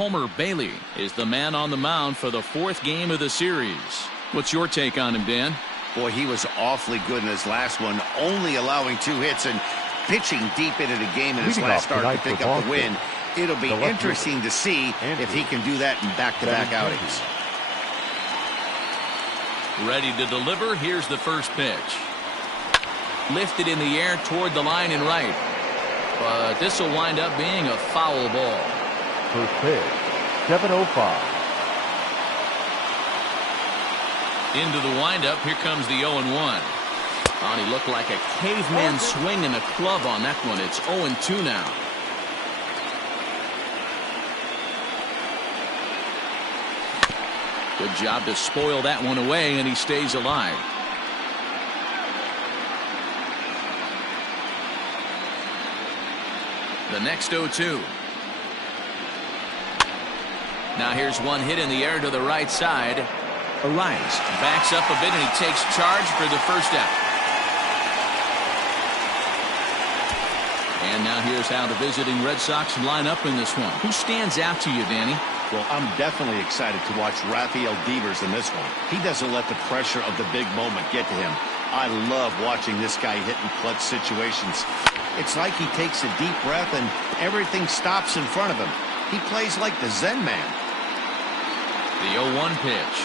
Homer Bailey is the man on the mound for the 4th game of the series. What's your take on him, Dan? Boy, he was awfully good in his last one, only allowing 2 hits and pitching deep into the game in his last start to pick up the win. It'll be interesting to see if he can do that in back-to-back outings. Ready to deliver. Here's the first pitch. Lifted in the air toward the line and right. But this will wind up being a foul ball. First pitch, 7:05. Into the windup. Here comes the 0-1. Oh, he looked like a caveman swinging a club on that one. It's 0-2 now. Good job to spoil that one away, and he stays alive. The next 0-2. Now here's one hit in the air to the right side. Arias backs up a bit, and he takes charge for the first out. And now here's how the visiting Red Sox line up in this one. Who stands out to you, Danny? Well, I'm definitely excited to watch Rafael Devers in this one. He doesn't let the pressure of the big moment get to him. I love watching this guy hit in clutch situations. It's like he takes a deep breath and everything stops in front of him. He plays like the Zen man. The 0-1 pitch.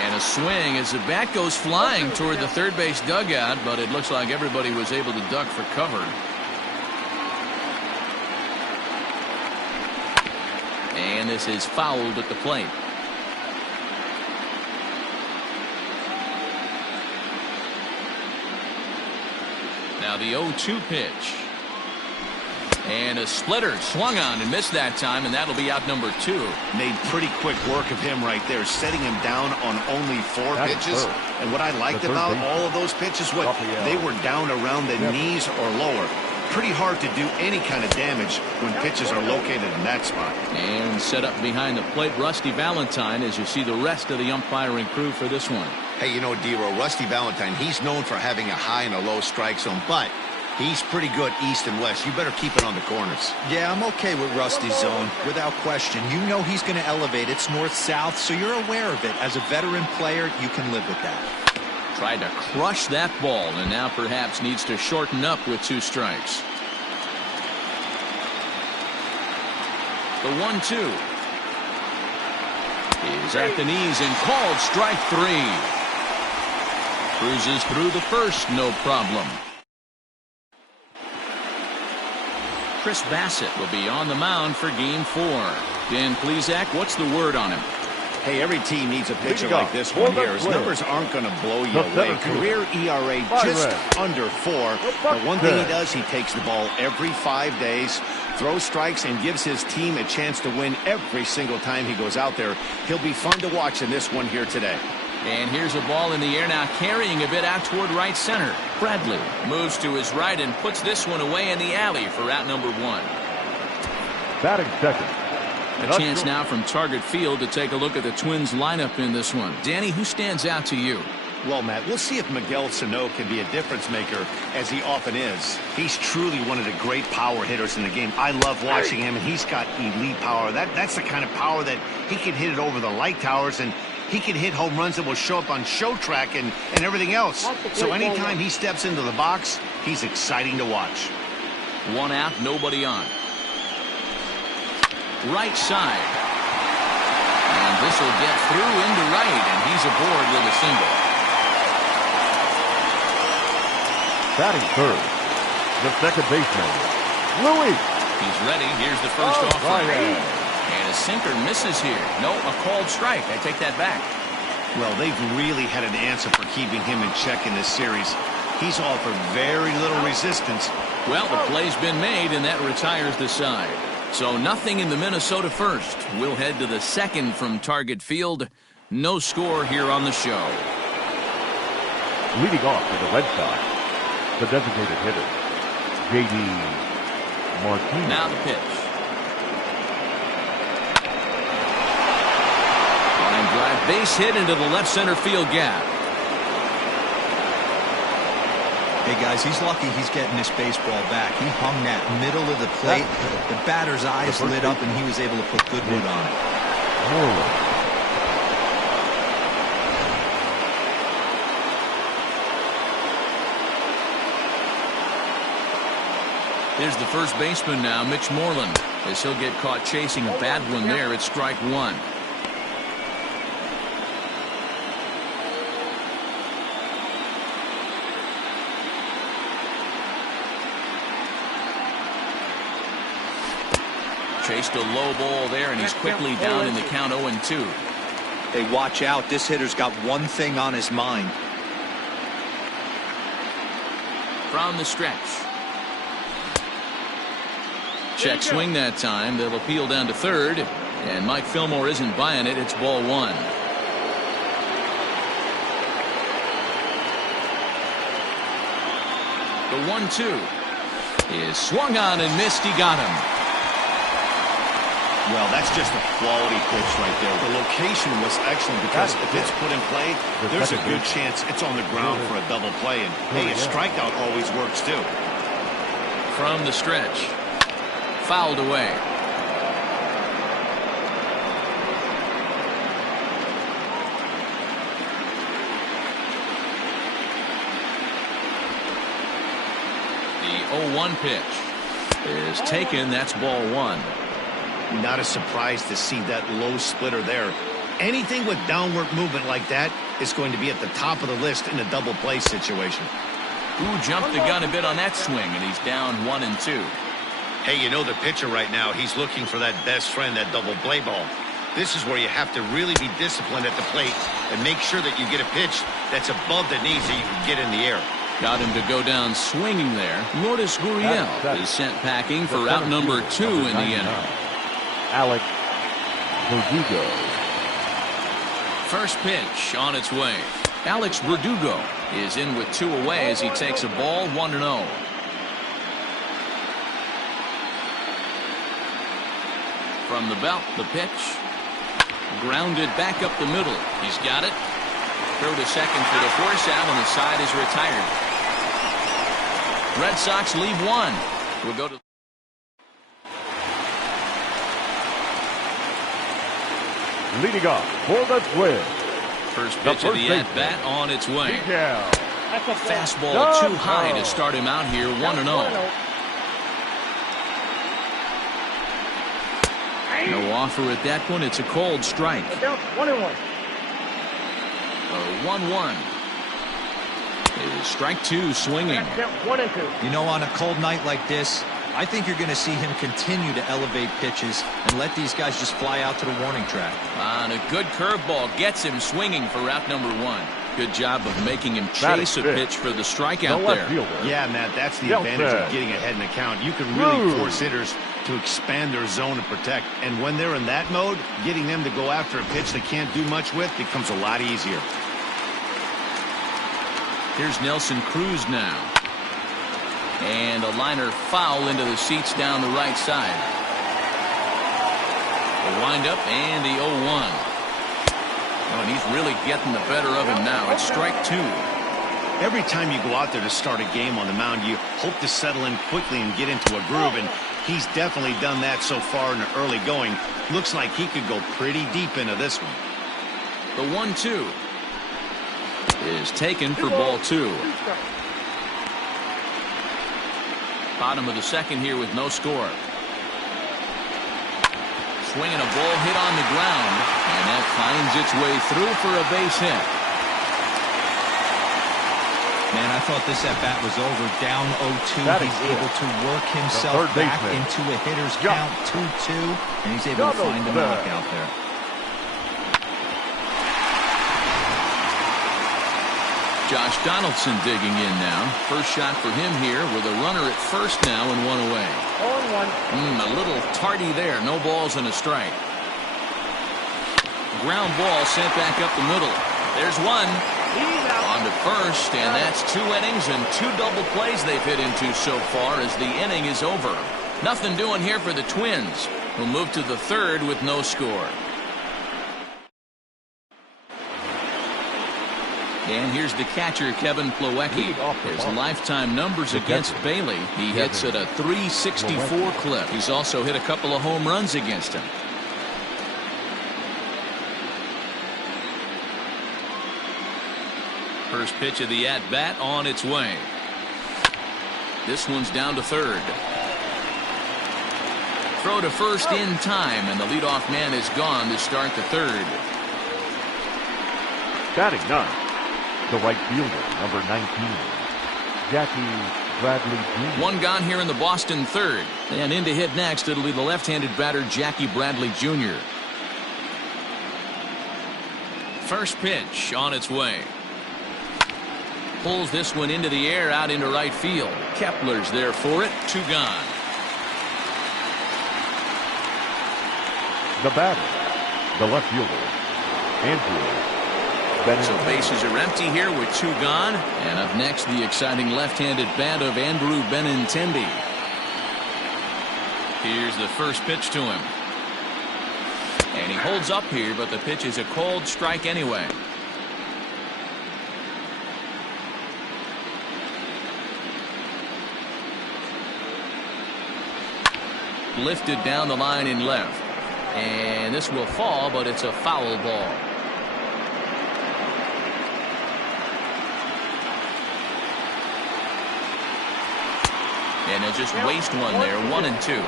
And a swing as the bat goes flying toward the third base dugout, but it looks like everybody was able to duck for cover. And this is fouled at the plate. Now the 0-2 pitch. And a splitter swung on and missed that time, and that'll be out number 2. Made pretty quick work of him right there, setting him down on only 4 pitches. And what I liked about all of those pitches, they were down around the knees or lower. Pretty hard to do any kind of damage when pitches are located in that spot. And set up behind the plate, Rusty Valentine, as you see the rest of the umpiring crew for this one. Hey, you know, D-Row, Rusty Valentine, he's known for having a high and a low strike zone, but he's pretty good east and west. You better keep it on the corners. Yeah, I'm okay with Rusty's zone, without question. You know he's going to elevate. It's north-south, so you're aware of it. As a veteran player, you can live with that. Tried to crush that ball, and now perhaps needs to shorten up with 2 strikes. The 1-2 is at the knees and called strike 3. Cruises through the first, no problem. Chris Bassett will be on the mound for game 4. Dan Plesac, what's the word on him? Hey, every team needs a pitcher like this one here. His numbers aren't going to blow you away. Career ERA just under 4. But one thing he does, he takes the ball every 5 days, throws strikes, and gives his team a chance to win every single time he goes out there. He'll be fun to watch in this one here today. And here's a ball in the air now, carrying a bit out toward right center. Bradley moves to his right and puts this one away in the alley for out number 1. Batting second. A chance now from Target Field to take a look at the Twins lineup in this one. Danny, who stands out to you? Well, Matt, we'll see if Miguel Sano can be a difference maker, as he often is. He's truly one of the great power hitters in the game. I love watching him, and he's got elite power. That's the kind of power that he can hit it over the light towers, and he can hit home runs that will show up on show track and everything else. So anytime he steps into the box, he's exciting to watch. 1 out, nobody on. Right side. And this will get through into right, and he's aboard with a single. Batting third, the second baseman, Louis. He's ready. Here's the first offering. And a sinker misses here. No, a called strike. I take that back. Well, they've really had an answer for keeping him in check in this series. He's offered very little resistance. Well, the play's been made, and that retires the side. So nothing in the Minnesota first. We'll head to the second from Target Field. No score here on the show. Leading off for the Red Sox, the designated hitter, J.D. Martinez. Now the pitch. Line drive, base hit into the left center field gap. Hey, guys, he's lucky he's getting this baseball back. He hung that middle of the plate. The batter's eyes lit up, and he was able to put good wood on it. Here's the first baseman now, Mitch Moreland, as he'll get caught chasing a bad one there at strike one. Chased a low ball there, and he's quickly down in the count 0-2. Hey, watch out. This hitter's got one thing on his mind. From the stretch. Check swing that time. They'll appeal down to third, and Mike Fillmore isn't buying it. It's ball one. The 1-2 is swung on and missed. He got him. Well, that's just a quality pitch right there. The location was excellent because if it's put in play, there's a good chance it's on the ground for a double play. And, hey, a strikeout always works, too. From the stretch. Fouled away. The 0-1 pitch is taken. That's ball one. Not a surprise to see that low splitter there. Anything with downward movement like that is going to be at the top of the list in a double play situation. Ooh, jumped the gun a bit on that swing, and he's down 1-2. Hey, you know the pitcher right now, he's looking for that best friend, that double play ball. This is where you have to really be disciplined at the plate and make sure that you get a pitch that's above the knees that you can get in the air. Got him to go down swinging there. Lourdes Gurriel is sent packing for out number 2 in the inning. Alex Verdugo. First pitch on its way. Alex Verdugo is in with 2 away as he takes a ball 1-0. From the belt, the pitch. Grounded back up the middle. He's got it. Throw to second for the force out, and the side is retired. Red Sox leave 1. We'll go to Leading off for the Twins. first pitch of the at-bat on its way. Fastball too high to start him out here, 1-0. No offer at that point. It's a cold strike. 1-1. 1-1. Is strike 2 swinging. 1-2. You know, on a cold night like this, I think you're going to see him continue to elevate pitches and let these guys just fly out to the warning track. On a good curveball gets him swinging for out number 1. Good job of making him chase a pitch for the strikeout there. Yeah, Matt, that's the advantage of getting ahead in the count. You can really force hitters to expand their zone and protect. And when they're in that mode, getting them to go after a pitch they can't do much with becomes a lot easier. Here's Nelson Cruz now. And a liner foul into the seats down the right side. The windup and the 0-1. Oh, and he's really getting the better of him now. It's strike 2. Every time you go out there to start a game on the mound, you hope to settle in quickly and get into a groove, and he's definitely done that so far in the early going. Looks like he could go pretty deep into this one. The 1-2 is taken for ball 2. Bottom of the second here with no score. Swinging a ball hit on the ground, and that finds its way through for a base hit. Man, I thought this at-bat was over. Down 0-2. He's able to work himself back into a hitter's count 2-2, and he's able to find a knockout there. Josh Donaldson digging in now. First shot for him here with a runner at first now and 1 away. 0-1. A little tardy there. No balls and a strike. Ground ball sent back up the middle. There's one. On to first, and that's 2 innings and 2 double plays they've hit into so far as the inning is over. Nothing doing here for the Twins, who move to the third with no score. And here's the catcher, Kevin Plawecki. His lifetime numbers against Bailey. He hits at a .364 clip. He's also hit a couple of home runs against him. First pitch of the at-bat on its way. This one's down to third. Throw to first in time, and the leadoff man is gone to start the third. Batting ninth, the right fielder, number 19, Jackie Bradley Jr. One gone here in the Boston third. And in to hit next, it'll be the left-handed batter, Jackie Bradley Jr. First pitch on its way. Pulls this one into the air out into right field. Kepler's there for it. 2 gone. The batter, the left fielder, Andrew Benintendi. So bases are empty here with 2 gone. And up next, the exciting left-handed bat of Andrew Benintendi. Here's the first pitch to him. And he holds up here, but the pitch is a cold strike anyway. Lifted down the line in left. And this will fall, but it's a foul ball. And they'll just waste one there. 1-2.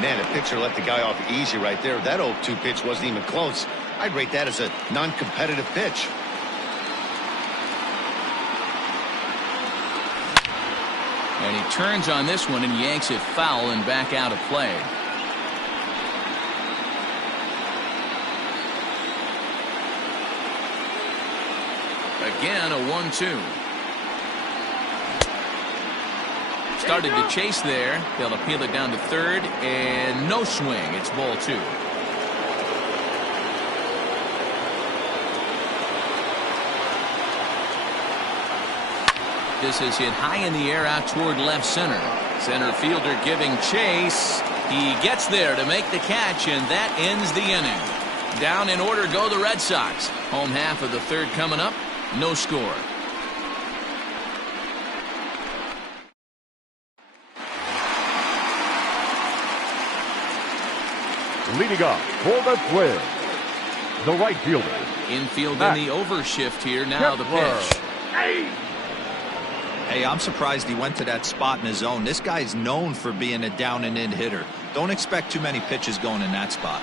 Man, the pitcher let the guy off easy right there. That 0-2 pitch wasn't even close. I'd rate that as a non-competitive pitch. And he turns on this one and yanks it foul and back out of play. Again, a 1-2. Started to chase there. They'll appeal it down to third, and no swing. It's ball 2. This is hit high in the air out toward left center. Center fielder giving chase. He gets there to make the catch, and that ends the inning. Down in order go the Red Sox. Home half of the third coming up. No score. Leading off for the Twins, the right fielder. Infield in the overshift here. Now the pitch. Hey, I'm surprised he went to that spot in his own. This guy's known for being a down-and-in hitter. Don't expect too many pitches going in that spot.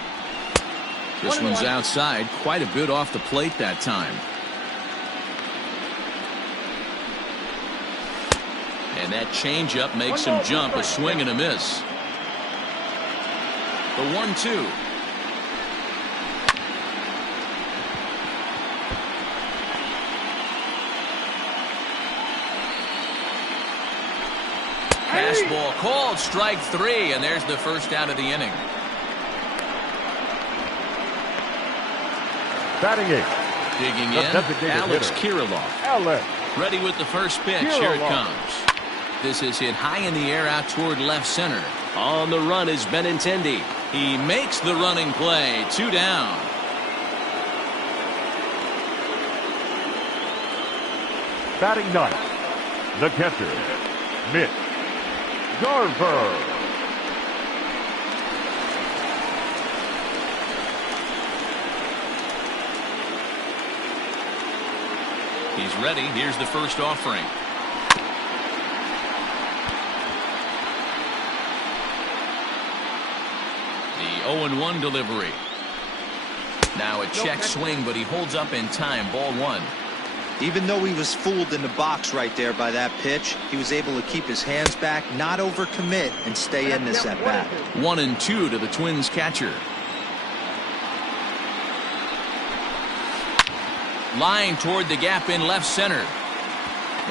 This one's outside. Quite a bit off the plate that time. And that changeup makes him jump. A swing and a miss. The 1-2. Fastball called, strike 3, and there's the first out of the inning. Batting 8. Digging in, Alex Kirilloff. Ready with the first pitch. Here it comes. This is hit high in the air out toward left center. On the run is Benintendi. He makes the running play. 2 down. Batting 9th, the catcher, Min. Garver. He's ready. Here's the first offering. The 0-1 delivery. Now a check swing, but he holds up in time. Ball 1. Even though he was fooled in the box right there by that pitch, he was able to keep his hands back, not overcommit, and stay in this at bat. 1-2 to the Twins catcher. Line toward the gap in left center.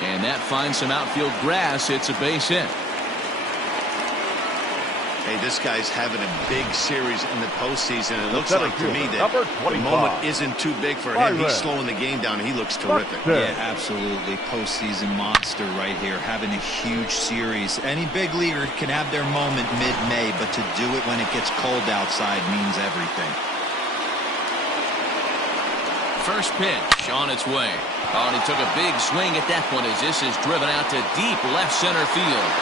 And that finds some outfield grass. It's a base hit. Hey, this guy's having a big series in the postseason. It looks like to me that the moment isn't too big for him. He's slowing the game down. He looks terrific. Yeah, absolutely. Postseason monster right here, having a huge series. Any big leaguer can have their moment mid-May, but to do it when it gets cold outside means everything. first pitch on its way. Oh, and he took a big swing at that one as this is driven out to deep left center field.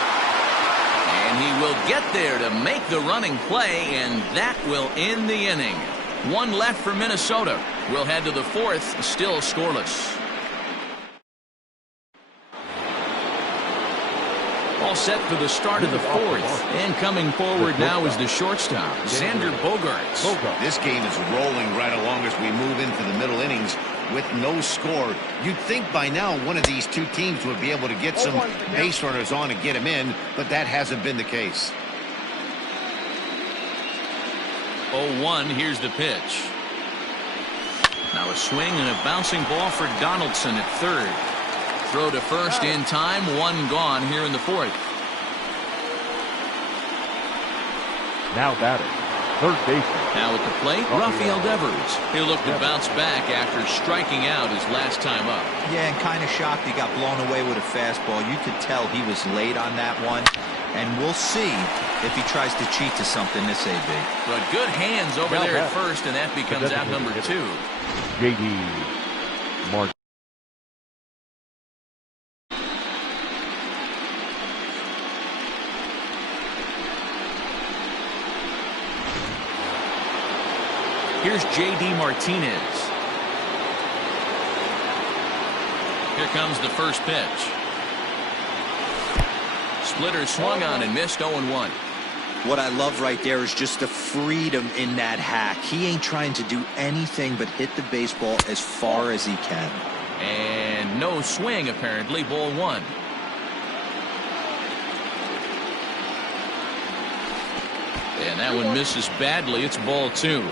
And he will get there to make the running play, and that will end the inning. One left for Minnesota. We'll head to the fourth, still scoreless. All set for the start of the fourth. And coming forward now is the shortstop, Xander Bogaerts. This game is rolling right along as we move into the middle innings with no score. You'd think by now one of these two teams would be able to get some base runners on and get them in, but that hasn't been the case. 0-1, here's the pitch. Now a swing and a bouncing ball for Donaldson at third. Throw to first in time, one gone here in the fourth. Now batting, third baseman. Now at the plate, Rafael Devers. He'll look to bounce back after striking out his last time up. Yeah, and kind of shocked he got blown away with a fastball. You could tell he was late on that one. And we'll see if he tries to cheat to something this AB. But good hands over there at first, and that becomes out number 2. J.D. Martin. Here's J.D. Martinez. Here comes the first pitch. Splitter swung on and missed 0-1. What I love right there is just the freedom in that hack. He ain't trying to do anything but hit the baseball as far as he can. And no swing, apparently. Ball 1. And that one misses badly. It's ball 2.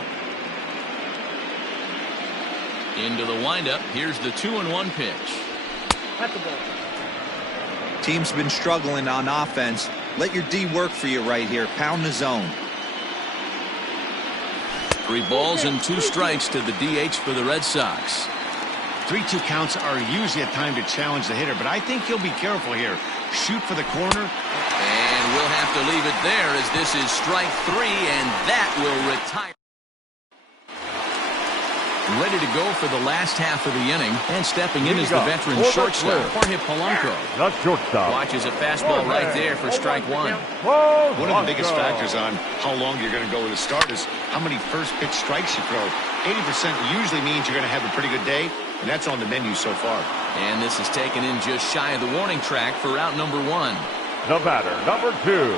Into the windup. Here's the 2-1 pitch. At the ball. Team's been struggling on offense. Let your D work for you right here. Pound the zone. 3 balls and 2 strikes to the DH for the Red Sox. 3-2 counts are usually a time to challenge the hitter, but I think he'll be careful here. Shoot for the corner. And we'll have to leave it there as this is strike 3, and that will retire. Ready to go for the last half of the inning, and stepping in is the veteran shortstop, Jorge Polanco. The shortstop. Watches a fastball right there for strike 1. One of the biggest factors on how long you're going to go with a start is how many first pitch strikes you throw. 80% usually means you're going to have a pretty good day, and that's on the menu so far. And this is taken in just shy of the warning track for out number 1. The batter, number 2.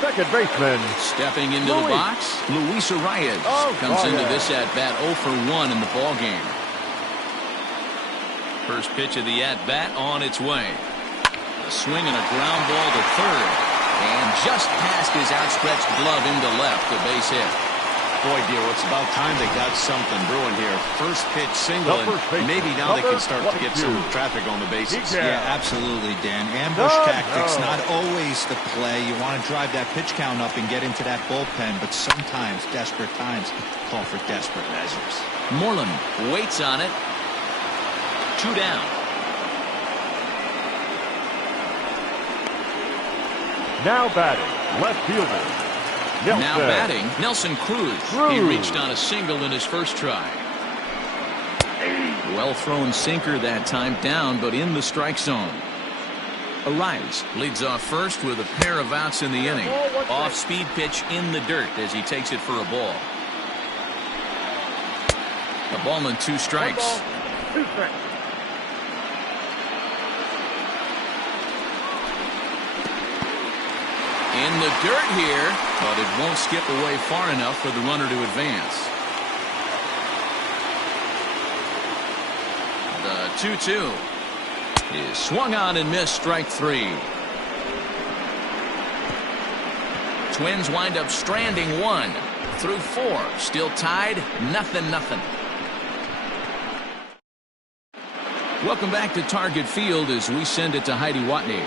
Second baseman. Stepping into the box, Luis Arias comes into this at-bat 0 for 1 in the ballgame. First pitch of the at-bat on its way. A swing and a ground ball to third. And just past his outstretched glove into left, a base hit. Boy, dear, it's about time they got something brewing here. First pitch single, and maybe now they can start to get some traffic on the bases. Yeah, absolutely, Dan. Ambush tactics, not always the play. You want to drive that pitch count up and get into that bullpen, but sometimes desperate times call for desperate measures. Moreland waits on it. 2 down. Now batting, left fielder. Nelson. Now batting, Nelson Cruz. He reached on a single in his first try. Well thrown sinker that time, down but in the strike zone. Arias leads off first with a pair of outs in the inning. Off-speed pitch in the dirt as he takes it for a ball. A ball and 2 strikes. 2 strikes. In the dirt here, but it won't skip away far enough for the runner to advance. The 2-2 is swung on and missed, strike 3. Twins wind up stranding 1 through 4. Still tied, 0-0. Welcome back to Target Field as we send it to Heidi Watney.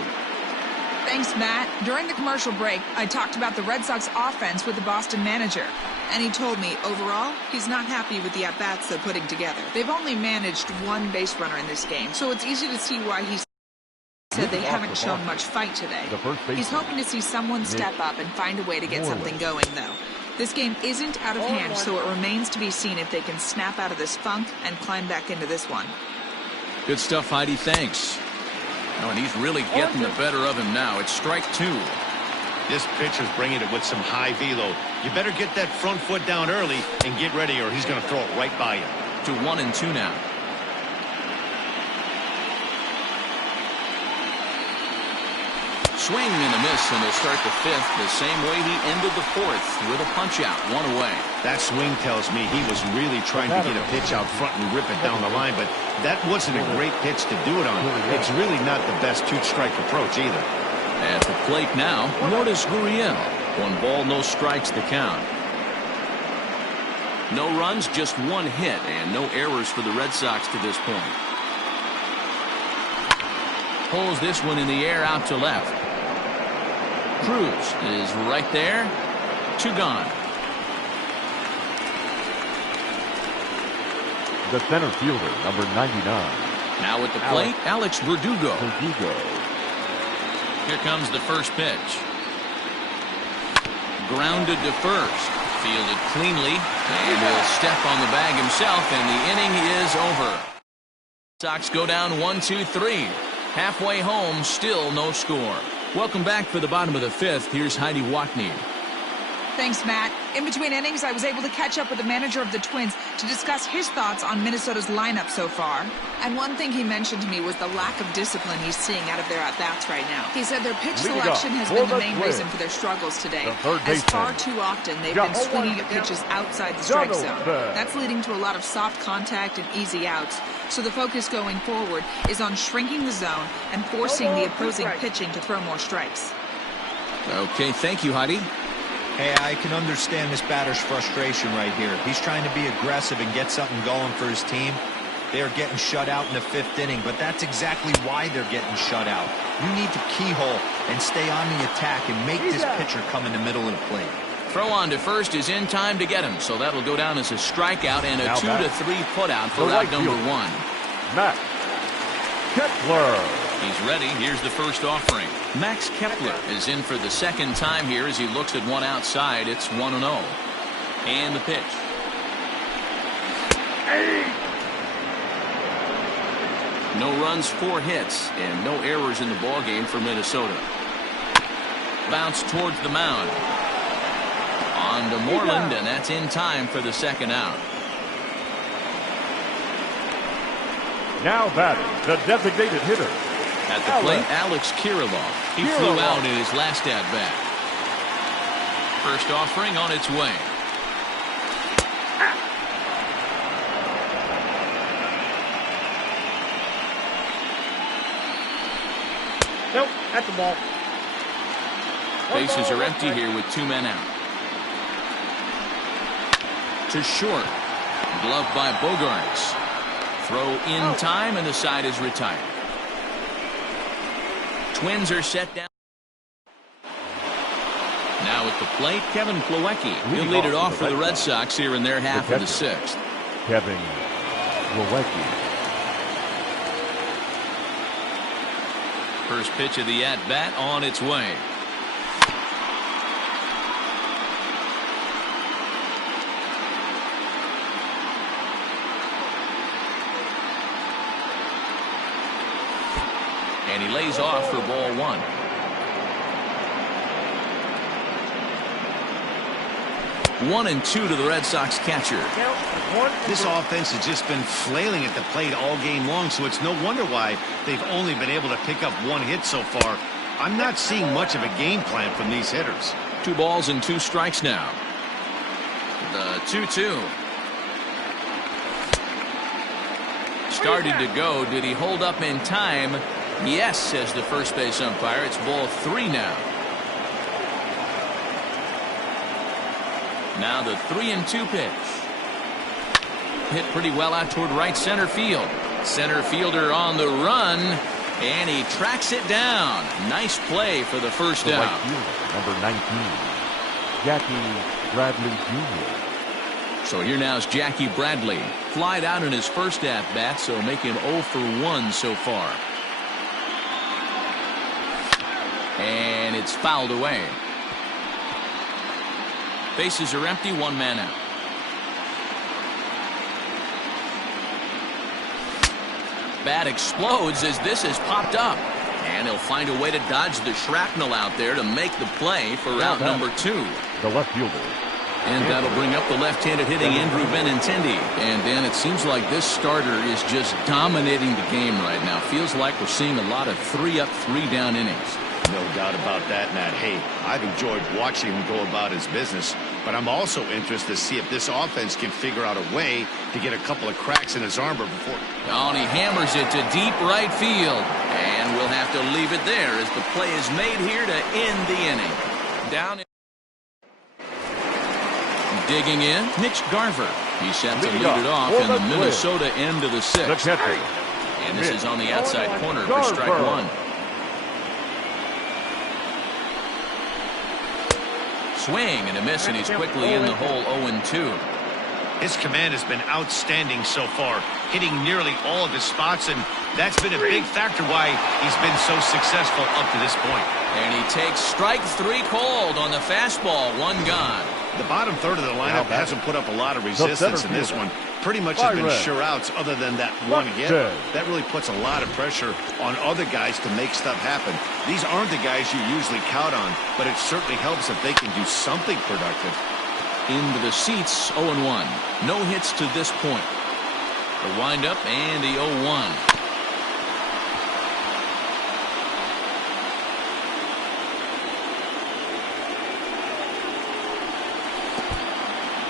Thanks, Matt. During the commercial break, I talked about the Red Sox offense with the Boston manager. And he told me, overall, he's not happy with the at-bats they're putting together. They've only managed 1 base runner in this game, so it's easy to see why he said they haven't shown much fight today. He's hoping to see someone step up and find a way to get something going, though. This game isn't out of hand, so it remains to be seen if they can snap out of this funk and climb back into this one. Good stuff, Heidi. Thanks. Oh, and he's really getting the better of him now. It's strike 2. This pitcher's bringing it with some high velo. You better get that front foot down early and get ready, or he's going to throw it right by you. To 1-2 now. Swing and a miss, and they'll start the 5th the same way he ended the 4th with a punch-out, 1 away. That swing tells me he was really trying to get a pitch out front and rip it down the line, but that wasn't a great pitch to do it on. It's really not the best two-strike approach either. At the plate now, Lourdes Gurriel. 1 ball, no strikes the count. No runs, just 1 hit, and no errors for the Red Sox to this point. Pulls this one in the air out to left. Cruz is right there. 2 gone. The center fielder, number 99. Now at the plate, Alex Verdugo. Here comes the first pitch. Grounded to first. Fielded cleanly. And he'll step on the bag himself, and the inning is over. Sox go down 1-2-3. Halfway home, still no score. Welcome back for the bottom of the 5th. Here's Heidi Watney. Thanks, Matt. In between innings, I was able to catch up with the manager of the Twins to discuss his thoughts on Minnesota's lineup so far. And one thing he mentioned to me was the lack of discipline he's seeing out of their at-bats right now. He said their pitch selection has been the main reason for their struggles today, as far too often they've been swinging at pitches outside the strike zone. That's leading to a lot of soft contact and easy outs. So the focus going forward is on shrinking the zone and forcing the opposing pitching to throw more strikes. Okay, thank you, Heidi. Hey, I can understand this batter's frustration right here. He's trying to be aggressive and get something going for his team. They are getting shut out in the 5th inning, but that's exactly why they're getting shut out. You need to keyhole and stay on the attack and make this pitcher come in the middle of the plate. Throw on to first is in time to get him, so that'll go down as a strikeout and a 2-3 putout for out number 1. Max Kepler. He's ready. Here's the first offering. Max Kepler is in for the second time here as he looks at one outside. It's 1-0. And the pitch. No runs, 4 hits, and no errors in the ballgame for Minnesota. Bounce towards the mound. On to Moreland, and that's in time for the second out. Now batting, the designated hitter. At the plate, Alex Kirilloff. He flew out in his last at-bat. First offering on its way. Nope, that's the ball. Bases are empty here with 2 men out. To short. Gloved by Bogarts. Throw in time, and the side is retired. Twins are set down. Now at the plate, Kevin Plawecki. He'll lead it off for the Red Sox here in their half of the 6th. Kevin Plawecki. First pitch of the at-bat on its way. And he lays off for ball 1. One and 2 to the Red Sox catcher. This offense has just been flailing at the plate all game long, so it's no wonder why they've only been able to pick up 1 hit so far. I'm not seeing much of a game plan from these hitters. 2 balls and 2 strikes now. The 2-2. Started to go. Did he hold up in time? Yes, says the first base umpire. It's ball 3 now. Now the 3-2 pitch. Hit pretty well out toward right center field. Center fielder on the run, and he tracks it down. Nice play for the first out. Right fielder, number 19, Jackie Bradley Jr. So here now is Jackie Bradley. Flied out in his first at-bat, so make him 0 for 1 so far. And it's fouled away. Bases are empty, one man out. Bat explodes as this is popped up. And he'll find a way to dodge the shrapnel out there to make the play for out number 2. The left fielder. And that'll bring up the left-handed hitting Andrew Benintendi. And, Dan, it seems like this starter is just dominating the game right now. Feels like we're seeing a lot of 3-up, 3-down innings. No doubt about that, Matt. Hey, I've enjoyed watching him go about his business, but I'm also interested to see if this offense can figure out a way to get a couple of cracks in his armor before. Oh, and he hammers it to deep right field. And we'll have to leave it there as the play is made here to end the inning. Down in. Digging in, Mitch Garver. He's set to lead it off in the Minnesota end of the 6th. And this is on the outside corner for strike 1. Swing and a miss, and he's quickly in the hole 0-2. His command has been outstanding so far, hitting nearly all of his spots, and that's been a big factor why he's been so successful up to this point. And he takes strike 3 cold on the fastball, 1 gone. The bottom third of the lineup hasn't put up a lot of resistance in this one. Pretty much has been sure outs other than that one hit. That really puts a lot of pressure on other guys to make stuff happen. These aren't the guys you usually count on, but it certainly helps if they can do something productive. Into the seats, 0-1. No hits to this point. The windup and the 0-1.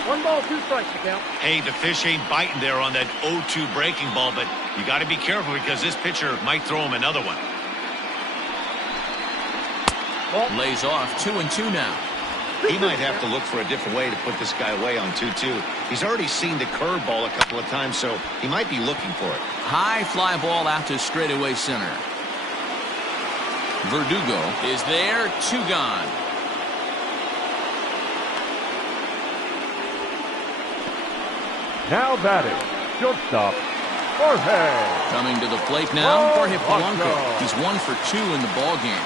1 ball, 2 strikes to count. Hey, the fish ain't biting there on that 0-2 breaking ball, but you got to be careful because this pitcher might throw him another one. Ball. Lays off 2-2 now. He might have to look for a different way to put this guy away on 2-2. He's already seen the curveball a couple of times, so he might be looking for it. High fly ball out to straightaway center. Verdugo is there, 2 gone. Now batting, shortstop, Jorge. Coming to the plate now, Jorge Polanco. He's 1 for 2 in the ball game.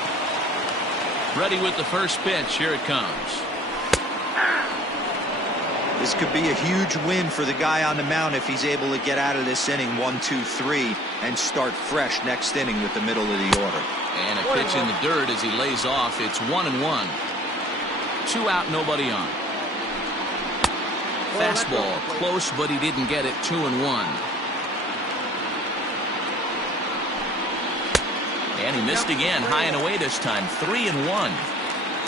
Ready with the first pitch. Here it comes. This could be a huge win for the guy on the mound if he's able to get out of this inning 1, 2, 3 and start fresh next inning with the middle of the order. And a pitch in the dirt as he lays off. It's 1-1. 2 out, nobody on. Fastball close, but he didn't get it. 2-1. And he missed again, high and away this time. 3-1.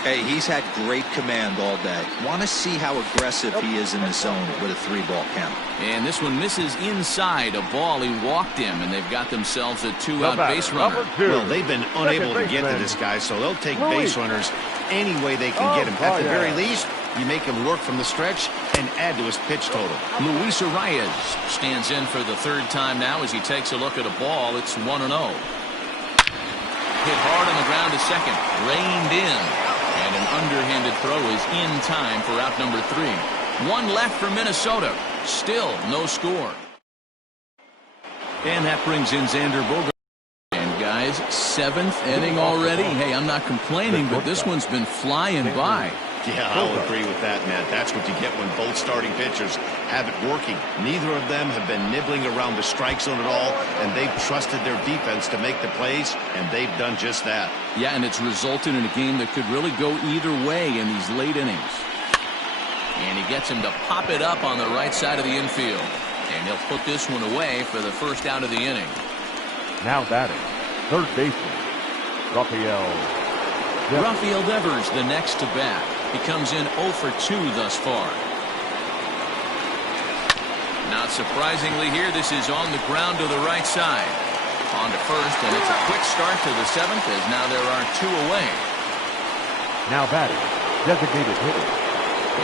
Hey, he's had great command all day. Want to see how aggressive he is in the zone with a 3-ball count. And this one misses inside a ball. He walked him, and they've got themselves a 2-out base runner. Well, they've been unable to get to this guy, so they'll take base runners any way they can get him. At the very least, you make him work from the stretch and add to his pitch total. Luis Arias stands in for the 3rd time now as he takes a look at a ball. It's 1-0. Hit hard on the ground to second. Reined in. And an underhanded throw is in time for out number 3. 1 left for Minnesota. Still no score. And that brings in Xander Bogaerts. And guys, 7th inning already. Hey, I'm not complaining, but this one's been flying by. Yeah, I'll agree with that, Matt. That's what you get when both starting pitchers have it working. Neither of them have been nibbling around the strike zone at all, and they've trusted their defense to make the plays, and they've done just that. Yeah, and it's resulted in a game that could really go either way in these late innings. And he gets him to pop it up on the right side of the infield. And he'll put this one away for the first out of the inning. Now batting, 3rd baseman, Rafael Devers, the next to bat. He comes in 0 for 2 thus far. Not surprisingly here, this is on the ground to the right side. On to first, and it's a quick start to the 7th as now there are 2 away. Now batting, designated hitter.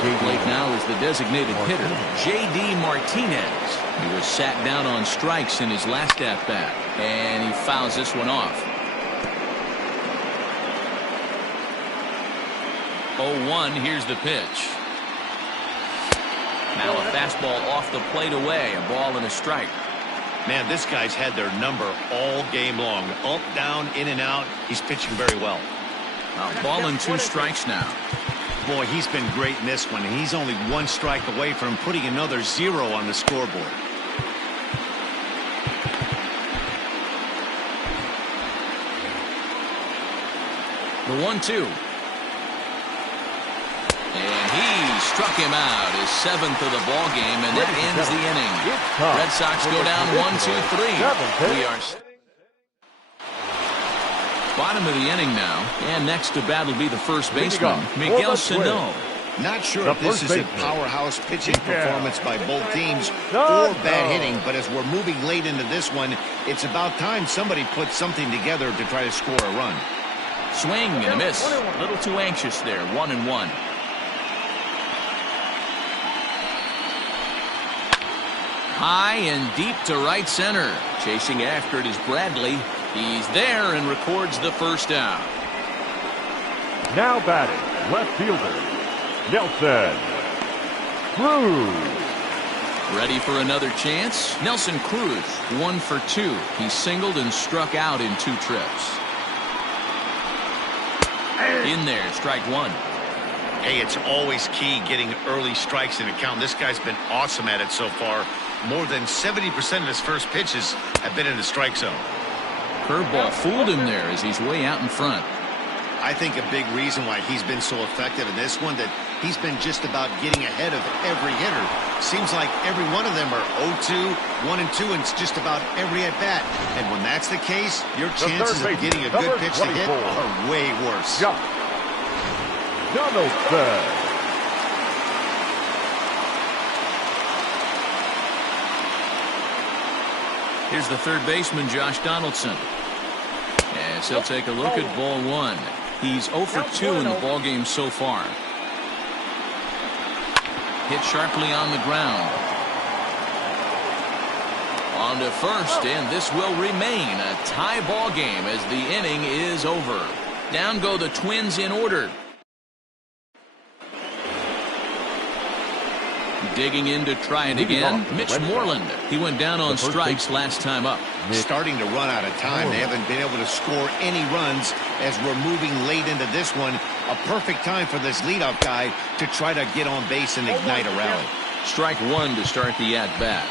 The plate now is the designated hitter, J.D. Martinez. He was sat down on strikes in his last at-bat, and he fouls this one off. 0-1, here's the pitch. Now a fastball off the plate away, a ball and a strike. Man, this guy's had their number all game long. Up, down, in and out. He's pitching very well. Ball and 2 strikes now. Boy, he's been great in this one, and he's only one strike away from putting another 0 on the scoreboard. The 1-2. And he struck him out, his 7th of the ball game, and that ends the inning. Red Sox go down 1-2-3. We are bottom of the inning now, and next to bat will be the first baseman, Miguel Sano. Not sure if this is a powerhouse pitching performance by both teams or bad hitting, but as we're moving late into this one, it's about time somebody puts something together to try to score a run. Swing and a miss. A little too anxious there. 1-1. High and deep to right center. Chasing after it is Bradley. He's there and records the first out. Now batting, left fielder, Nelson Cruz. Ready for another chance? Nelson Cruz, 1 for 2. He singled and struck out in 2 trips. In there, strike 1. Hey, it's always key getting early strikes in a count. This guy's been awesome at it so far. More than 70% of his first pitches have been in the strike zone. Curveball fooled him there as he's way out in front. I think a big reason why he's been so effective in this one, that he's been just about getting ahead of every hitter. Seems like every one of them are 0-2, 1-2, and it's just about every at-bat. And when that's the case, your chances of getting a good pitch to hit are way worse. Donaldson. Here's the third baseman, Josh Donaldson. As he'll take a look at ball 1. He's 0 for 2 in the ballgame so far. Hit sharply on the ground. On to first, and this will remain a tie ball game as the inning is over. Down go the Twins in order. Digging in to try it again, Mitch Moreland. He went down on strikes last time up. Starting to run out of time. They haven't been able to score any runs as we're moving late into this one. A perfect time for this leadoff guy to try to get on base and ignite a rally. Strike 1 to start the at-bat.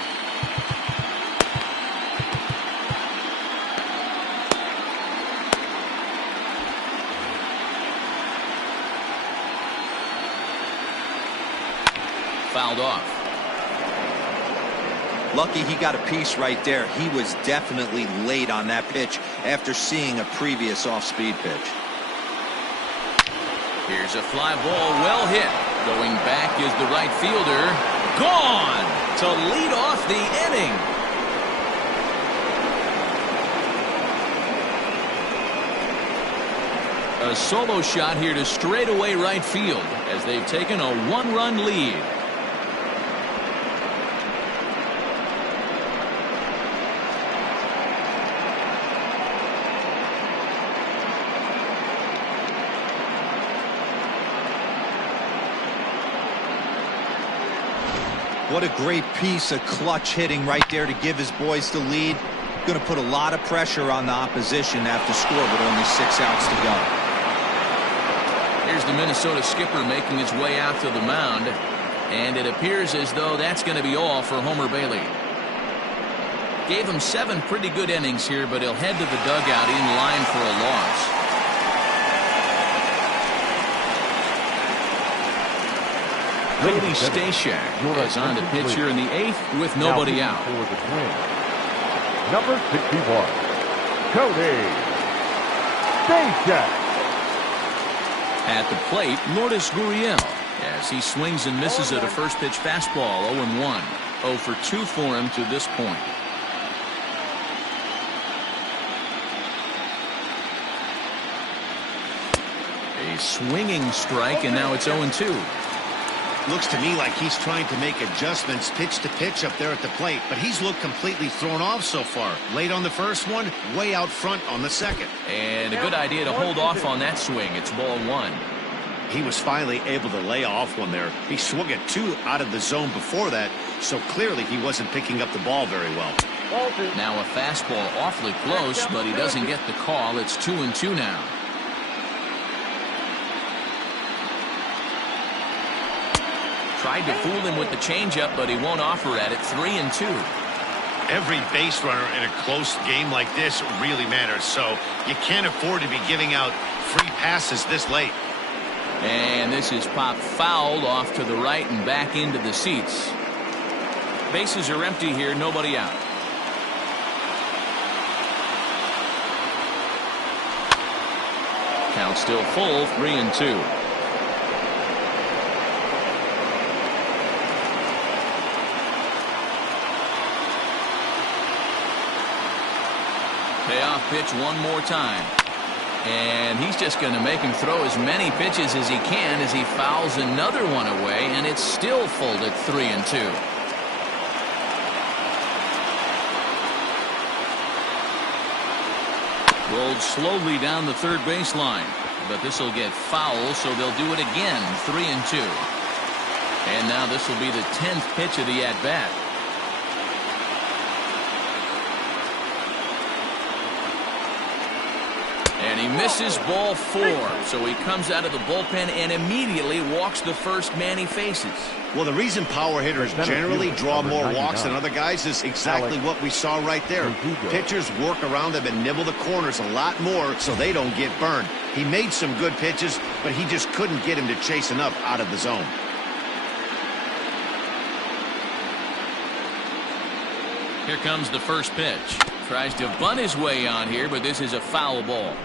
Fouled off. Lucky he got a piece right there. He was definitely late on that pitch after seeing a previous off-speed pitch. Here's a fly ball, well hit. Going back is the right fielder. Gone to lead off the inning. A solo shot here to straightaway right field as they've taken a 1-run lead. What a great piece of clutch hitting right there to give his boys the lead. Going to put a lot of pressure on the opposition after score with only 6 outs to go. Here's the Minnesota skipper making his way out to the mound, and it appears as though that's going to be all for Homer Bailey. Gave him 7 pretty good innings here, but he'll head to the dugout in line for a loss. Cody Stashak is on to pitch here in the 8th with nobody out. For the Twins, number 61, Cody Stashak. At the plate, Lourdes Gurriel, as he swings and misses at a first pitch fastball. 0-1. 0 for 2 for him to this point. A swinging strike, and now it's 0-2. Looks to me like he's trying to make adjustments pitch to pitch up there at the plate, but he's looked completely thrown off so far. Late on the first one, way out front on the second. And a good idea to hold off on that swing. It's ball 1. He was finally able to lay off one there. He swung at 2 out of the zone before that, so clearly he wasn't picking up the ball very well. Now a fastball awfully close, but he doesn't get the call. It's 2-2 now. Tried to fool him with the changeup, but he won't offer at it. 3-2. Every base runner in a close game like this really matters, so you can't afford to be giving out free passes this late. And this is popped foul off to the right and back into the seats. Bases are empty here, nobody out. Count still full, 3-2. Payoff pitch one more time. And he's just going to make him throw as many pitches as he can as he fouls another one away, and it's still full at 3-2. Rolled slowly down the third baseline, but this will get foul, so they'll do it again. 3-2. And now this will be the 10th pitch of the at-bat. And he misses ball 4, so he comes out of the bullpen and immediately walks the first man he faces. Well, the reason power hitters generally draw more walks than other guys is exactly what we saw right there. Pitchers work around them and nibble the corners a lot more so they don't get burned. He made some good pitches, but he just couldn't get him to chase enough out of the zone. Here comes the first pitch. Tries to bunt his way on here, but this is a foul ball.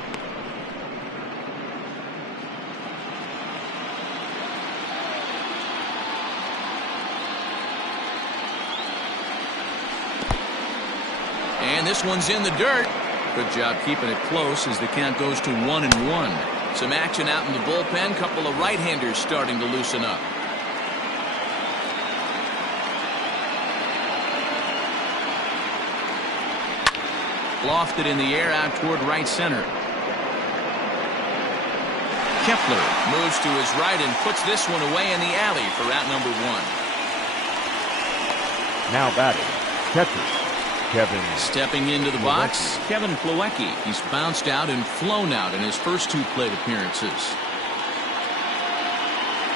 And this one's in the dirt. Good job keeping it close as the count goes to 1-1. Some action out in the bullpen. Couple of right-handers starting to loosen up. Lofted in the air out toward right center. Kepler moves to his right and puts this one away in the alley for out number 1. Now batting, catcher, Kevin. Stepping into the box, Kevin Plawecki. He's bounced out and flown out in his first 2 plate appearances.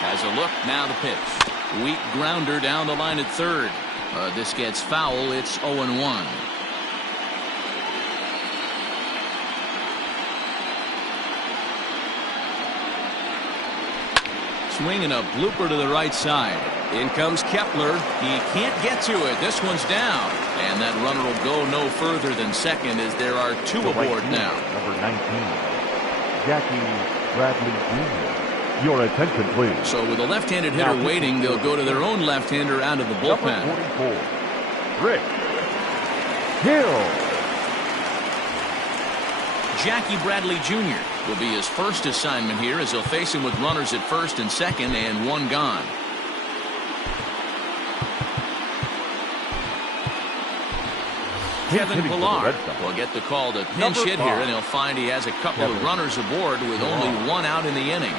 Has a look, now the pitch. Weak grounder down the line at third. This gets foul, it's 0-1. Swinging a blooper to the right side. In comes Kepler. He can't get to it. This one's down. And that runner will go no further than second as there are 2 aboard now. Number 19, Jackie Bradley Jr. Your attention, please. So with a left-handed hitter waiting, they'll go to their own left-hander out of the bullpen. Number 44, Rick Hill. Jackie Bradley Jr. will be his first assignment here as he'll face him with runners at first and second and 1 gone. Kevin Pillar will get the call to pinch hit here, and he'll find he has a couple of runners aboard with only 1 out in the inning.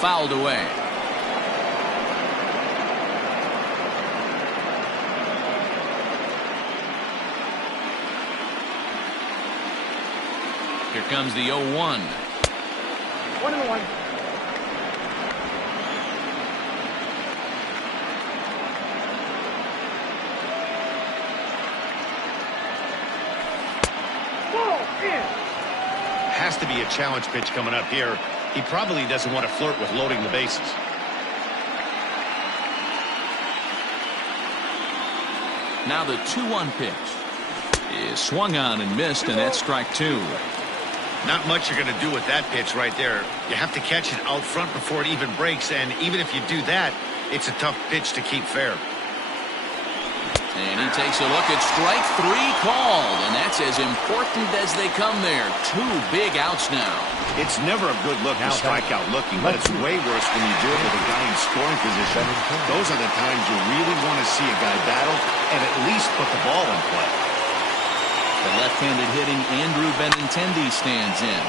Fouled away. Here comes the 0-1. 1-1. Has to be a challenge pitch coming up here. He probably doesn't want to flirt with loading the bases. Now the 2-1 pitch is swung on and missed, and that's strike 2. Not much you're going to do with that pitch right there. You have to catch it out front before it even breaks, and even if you do that, it's a tough pitch to keep fair. And he takes a look at strike 3 called, and that's as important as they come there. 2 big outs now. It's never a good look to strike out looking, but it's way worse when you do it with a guy in scoring position. Those are the times you really want to see a guy battle and at least put the ball in play. The left-handed hitting Andrew Benintendi stands in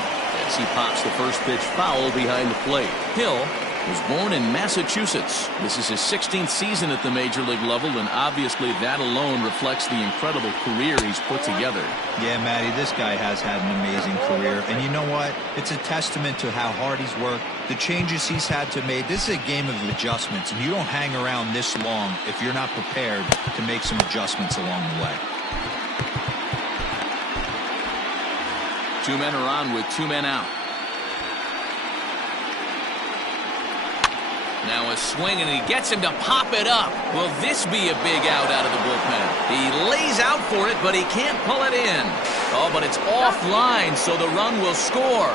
as he pops the first pitch foul behind the plate. Hill was born in Massachusetts. This is his 16th season at the major league level, and obviously that alone reflects the incredible career he's put together. Yeah, Matty, this guy has had an amazing career, and you know what? It's a testament to how hard he's worked, the changes he's had to make. This is a game of adjustments, and you don't hang around this long if you're not prepared to make some adjustments along the way. 2 men are on with 2 men out. Now a swing, and he gets him to pop it up. Will this be a big out of the bullpen? He lays out for it, but he can't pull it in. Oh, but it's offline, so the run will score.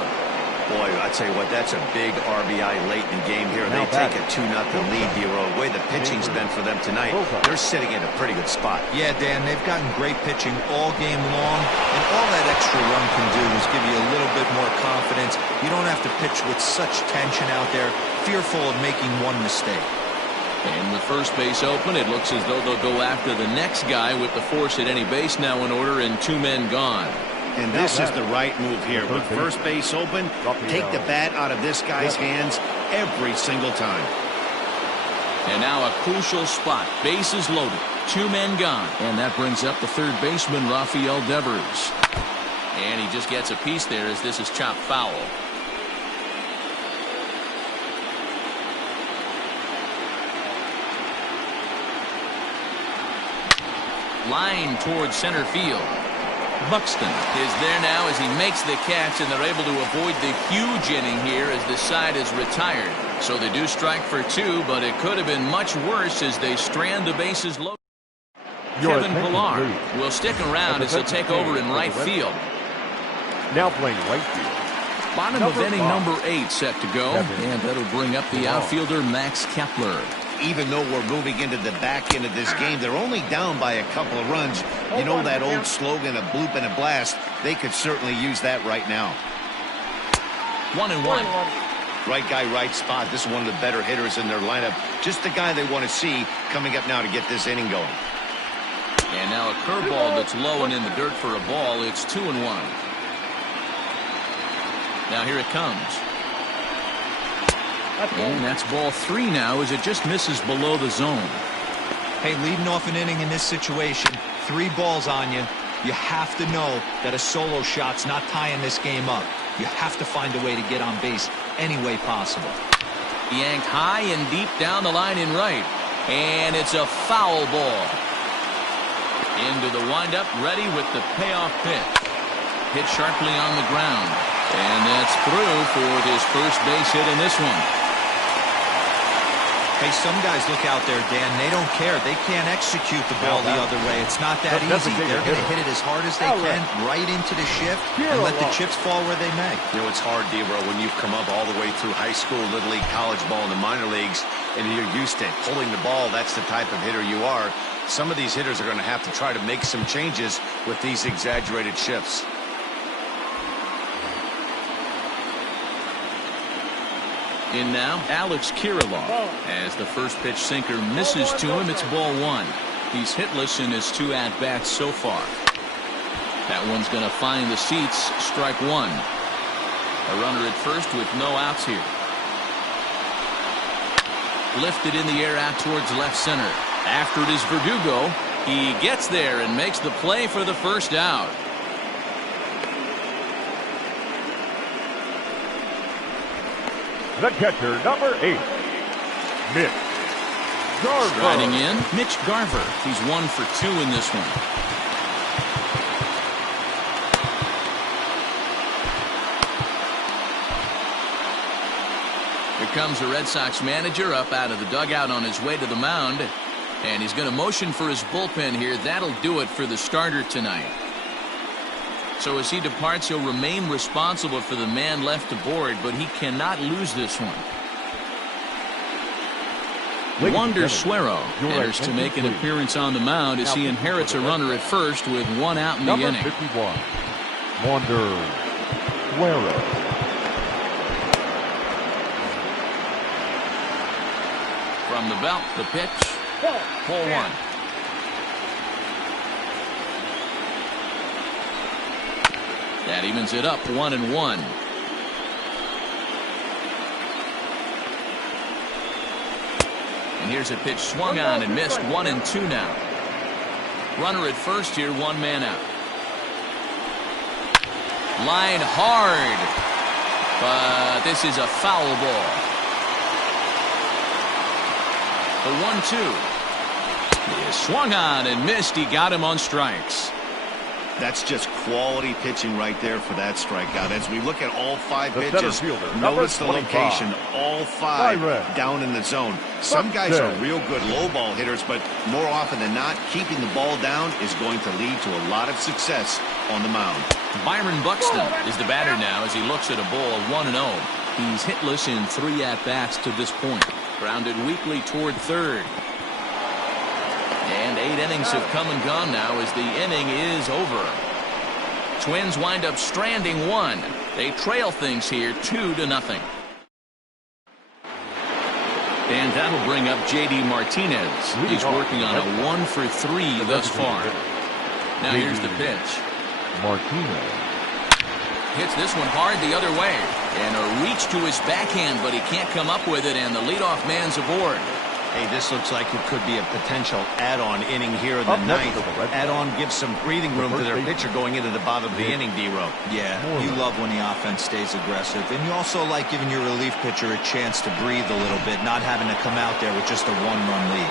Boy, I tell you what, that's a big RBI late in the game here. They take a 2-0 lead, D-Row. The way the pitching's been for them tonight, they're sitting in a pretty good spot. Yeah, Dan, they've gotten great pitching all game long, and all that extra run can do is give you a little bit more confidence. You don't have to pitch with such tension out there, fearful of making one mistake. And with first base open, it looks as though they'll go after the next guy with the force at any base now in order and 2 men gone. And this is the right move here. With first base open, take the bat out of this guy's hands every single time. And now a crucial spot. Bases loaded. 2 men gone. And that brings up the third baseman, Rafael Devers. And he just gets a piece there as this is chopped foul. Line towards center field. Buxton is there now as he makes the catch, and they're able to avoid the huge inning here as the side is retired. So they do strike for 2, but it could have been much worse as they strand the bases low. Kevin Pillar will stick around as he'll take over in right field. Now playing right field. Bottom of inning number 8 set to go, and that'll bring up the outfielder Max Kepler. Even though we're moving into the back end of this game, they're only down by a couple of runs. You know that old slogan, a bloop and a blast? They could certainly use that right now. 1-1. Right guy, right spot. This is one of the better hitters in their lineup. Just the guy they want to see coming up now to get this inning going. And now a curveball that's low and in the dirt for a ball. It's 2-1. Now here it comes. And that's ball 3 now as it just misses below the zone. Hey, leading off an inning in this situation, 3 balls on you. You have to know that a solo shot's not tying this game up. You have to find a way to get on base any way possible. Yanked high and deep down the line in right. And it's a foul ball. Into the windup, ready with the payoff pitch. Hit sharply on the ground. And that's through for his first base hit in this one. Hey, some guys look out there, Dan. They don't care. They can't execute the ball the other way. It's not that easy. They're going to hit it as hard as they can right into the shift and let the chips fall where they may. You know, it's hard, D-Bro, when you've come up all the way through high school, Little League, college ball, and the minor leagues, and you're used to pulling the ball. That's the type of hitter you are. Some of these hitters are going to have to try to make some changes with these exaggerated shifts. In now, Alex Kirilloff. As the first pitch sinker misses to him, it's ball 1. He's hitless in his 2 at-bats so far. That one's going to find the seats. Strike 1. A runner at first with no outs here. Lifted in the air out towards left center. After it is Verdugo. He gets there and makes the play for the first out. The catcher, number 8, Mitch Garver. Striding in, Mitch Garver. He's 1 for 2 in this one. Here comes the Red Sox manager up out of the dugout on his way to the mound. And he's going to motion for his bullpen here. That'll do it for the starter tonight. So as he departs, he'll remain responsible for the man left aboard, but he cannot lose this one. Wander Suero enters to make an appearance on the mound as he inherits a runner at first with 1 out in the inning. Number 51, Wander Suero. From the belt, the pitch. Ball 1. That evens it up 1-1. And here's a pitch swung on and missed. 1-2 now. Runner at first here, one man out. Line hard, but this is a foul ball. The 1-2 is swung on and missed. He got him on strikes. That's just quality pitching right there for that strikeout. As we look at all 5 pitches, notice the location. All 5 down in the zone. Some guys are real good low ball hitters, but more often than not, keeping the ball down is going to lead to a lot of success on the mound. Byron Buxton is the batter now as he looks at a ball 1-0. He's hitless in 3 at-bats to this point. Grounded weakly toward third. And 8 innings have come and gone now as the inning is over. Twins wind up stranding 1. They trail things here 2-0. And that'll bring up J.D. Martinez. He's working on a 1-for-3 thus far. Now here's the pitch. Martinez hits this one hard the other way. And a reach to his backhand, but he can't come up with it, and the leadoff man's aboard. Hey, this looks like it could be a potential add-on inning here in the 9th. Add-on gives some breathing room to their pitcher going into the bottom of the inning, D-Row. Yeah, you love when the offense stays aggressive. And you also like giving your relief pitcher a chance to breathe a little bit, not having to come out there with just a 1-run lead.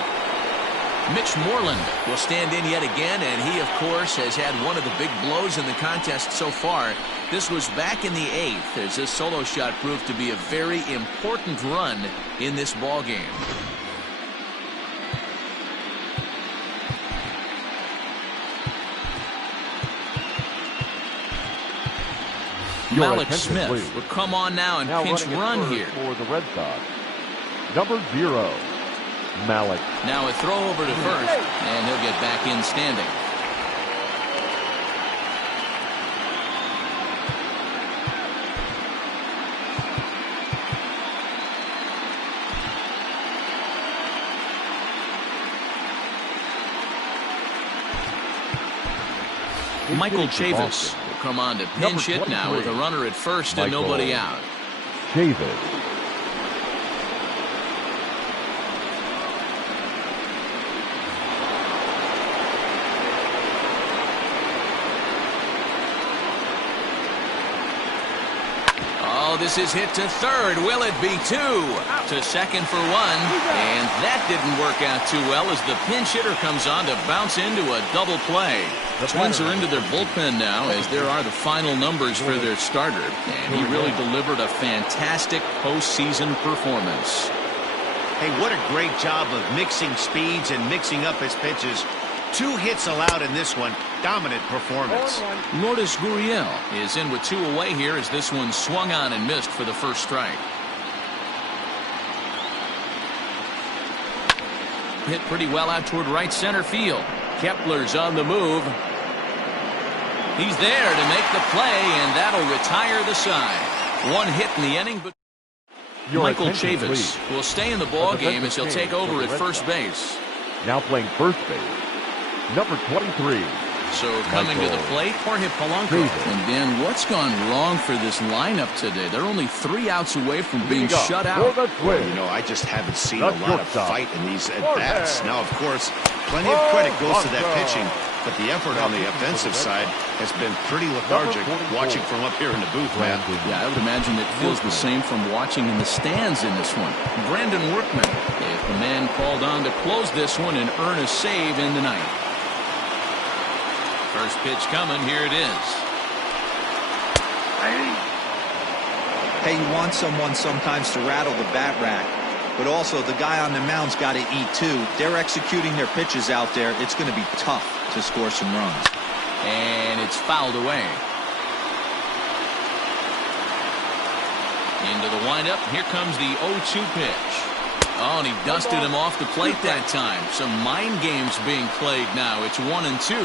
Mitch Moreland will stand in yet again, and he, of course, has had one of the big blows in the contest so far. This was back in the 8th, as this solo shot proved to be a very important run in this ball game. Malik Smith will come on now and pinch run here. For the Red Sox, number 0, Malik. Now a throw over to first, and he'll get back in standing. Michael Chavis will come on to pinch hit now with a runner at first and nobody out. Chavis. Oh, this is hit to third. Will it be 2? To second for 1. And that didn't work out too well as the pinch hitter comes on to bounce into a double play. The Twins are into their bullpen now as there are the final numbers for their starter. And he really delivered a fantastic postseason performance. Hey, what a great job of mixing speeds and mixing up his pitches. 2 hits allowed in this one. Dominant performance. Lourdes Gurriel is in with 2 away here as this one swung on and missed for the first strike. Hit pretty well out toward right center field. Kepler's on the move. He's there to make the play, and that'll retire the side. 1 hit in the inning, but Michael Chavis will stay in the ball game as he'll take over at first base. Now playing first base, number 23. So coming to the plate, Jorge Polanco. And Dan, what's gone wrong for this lineup today? They're only 3 outs away from being shut out. Well, you know, I just haven't seen a lot of fight in these at-bats. Now, of course, plenty of credit goes to that pitching, but the effort on the offensive side has been pretty lethargic watching from up here in the booth, man. Yeah, I would imagine it feels the same from watching in the stands in this one. Brandon Workman is the man called on to close this one and earn a save in the ninth. First pitch coming, here it is. Hey, you want someone sometimes to rattle the bat rack, but also the guy on the mound's got to eat too. They're executing their pitches out there. It's going to be tough to score some runs. And it's fouled away. Into the windup. Here comes the 0-2 pitch. Oh, and he dusted him off the plate that time. Some mind games being played now. It's 1-2.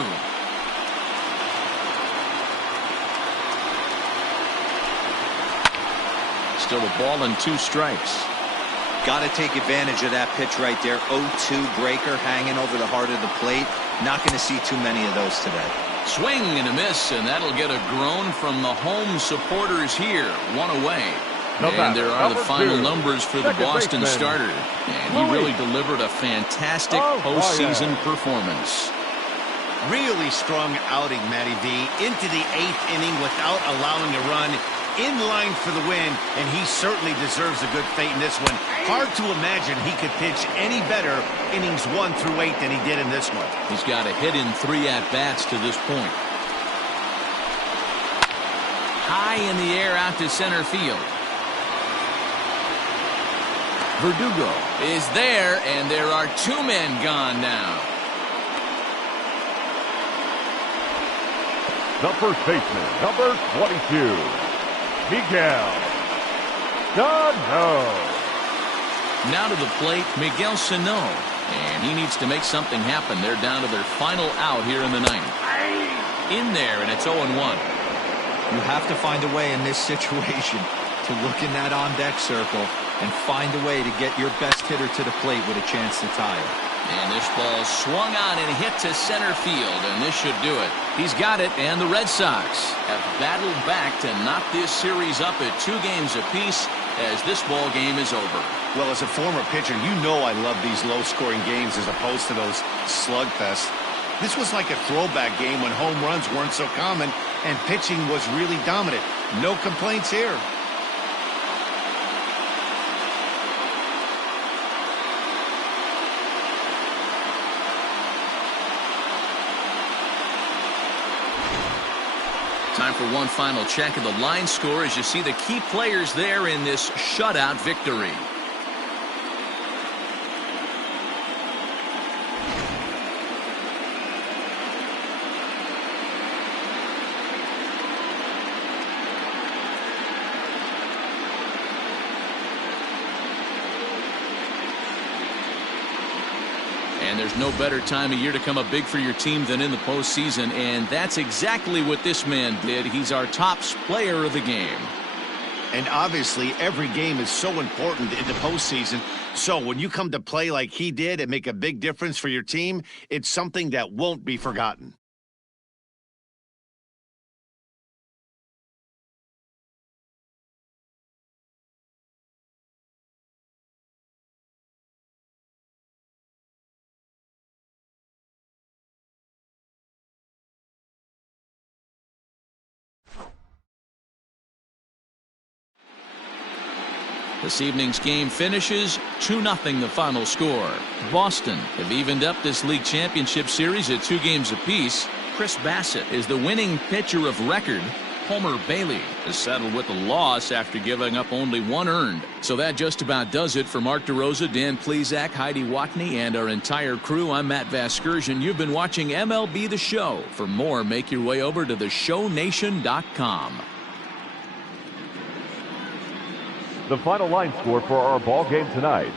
Still a ball and 2 strikes. Got to take advantage of that pitch right there. 0-2 breaker hanging over the heart of the plate. Not going to see too many of those today. Swing and a miss, and that'll get a groan from the home supporters here. 1 away. And there are the final numbers for the Boston starter. And he really delivered a fantastic postseason performance. Really strong outing, Matty V. Into the 8th inning without allowing a run. In line for the win, and he certainly deserves a good fate in this one. Hard to imagine he could pitch any better innings 1 through 8 than he did in this one. He's got a hit in 3 at-bats to this point. High in the air out to center field. Verdugo is there, and there are 2 men gone now. The first baseman, number 22. Miguel Sano. Now to the plate, Miguel Sano. And he needs to make something happen. They're down to their final out here in the 9th. In there, and it's 0-1. You have to find a way in this situation to look in that on-deck circle and find a way to get your best hitter to the plate with a chance to tie it. And this ball swung on and hit to center field, and this should do it. He's got it, and the Red Sox have battled back to knock this series up at 2 games apiece as this ball game is over. Well, as a former pitcher, you know I love these low-scoring games as opposed to those slugfests. This was like a throwback game when home runs weren't so common and pitching was really dominant. No complaints here. Time for one final check of the line score as you see the key players there in this shutout victory. And there's no better time of year to come up big for your team than in the postseason, and that's exactly what this man did. He's our top player of the game. And obviously, every game is so important in the postseason. So when you come to play like he did and make a big difference for your team, it's something that won't be forgotten. This evening's game finishes 2-0 the final score. Boston have evened up this league championship series at 2 games apiece. Chris Bassett is the winning pitcher of record. Homer Bailey has settled with a loss after giving up only 1 earned. So that just about does it for Mark DeRosa, Dan Plesac, Heidi Watney, and our entire crew. I'm Matt Vasgersian. You've been watching MLB The Show. For more, make your way over to theshownation.com. The final line score for our ball game tonight.